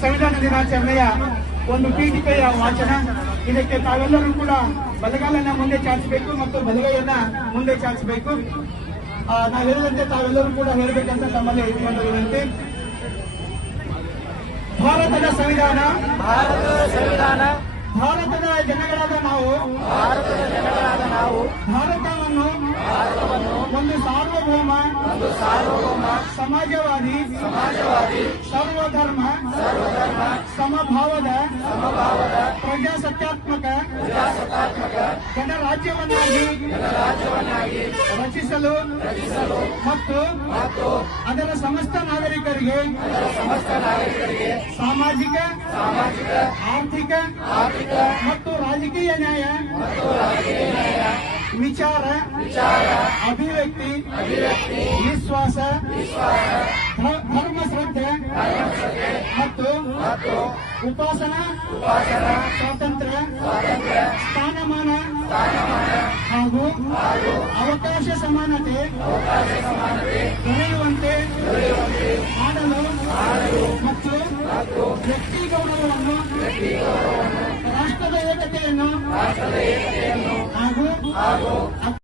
ಸಂವಿಧಾನ ದಿನಾಚರಣೆಯ ಒಂದು ಪೀಠಿಕೆಯ ವಾಚನ. ಇದಕ್ಕೆ ತಾವೆಲ್ಲರೂ ಕೂಡ ಬಲಗಾಲನ್ನ ಮುಂದೆ ಚಾಚಬೇಕು ಮತ್ತು ಬಲಗೈಯನ್ನ ಮುಂದೆ ಚಾಚಬೇಕು. ನಾವು ಹೇಳಿದಂತೆ ತಾವೆಲ್ಲರೂ ಕೂಡ ಹೇಳಬೇಕಂತ ತಮ್ಮಲ್ಲಿ ಒಂದು ವಿನಂತಿ. ಭಾರತದ ಸಂವಿಧಾನ ಭಾರತದ ಜನಗಳಾದ ನಾವು ಭಾರತವನ್ನು ಒಂದು ಸಾರ್ವಭೌಮ ಸಮಾಜವಾದಿ ಸರ್ವಧರ್ಮ ಸಮಭಾವದ ಪ್ರಜಾಸತ್ತಾತ್ಮಕ ಗಣರಾಜ್ಯವನ್ನಾಗಿ ರಚಿಸಲು ಮತ್ತು ಅದರ ಸಮಸ್ತ ನಾಗರಿಕರಿಗೆ ಸಾಮಾಜಿಕ ಆರ್ಥಿಕ ಮತ್ತು ರಾಜಕೀಯ ನ್ಯಾಯ ವಿಚಾರ ಅಭಿವ್ಯಕ್ತಿ ವಿಶ್ವಾಸ ಧರ್ಮ ಶ್ರದ್ಧೆ ಮತ್ತು ಉಪಾಸನಾ ಸ್ವಾತಂತ್ರ್ಯ ಸ್ಥಾನಮಾನ ಹಾಗೂ ಅವಕಾಶ ಸಮಾನತೆ ದೊರೆಯುವಂತೆ ಮಾಡಲು ಮತ್ತು ವ್ಯಕ್ತಿ ಗೌರವವನ್ನು ರಾಷ್ಟ್ರದ ಏಕತೆಯನ್ನು ಹಾಗೂ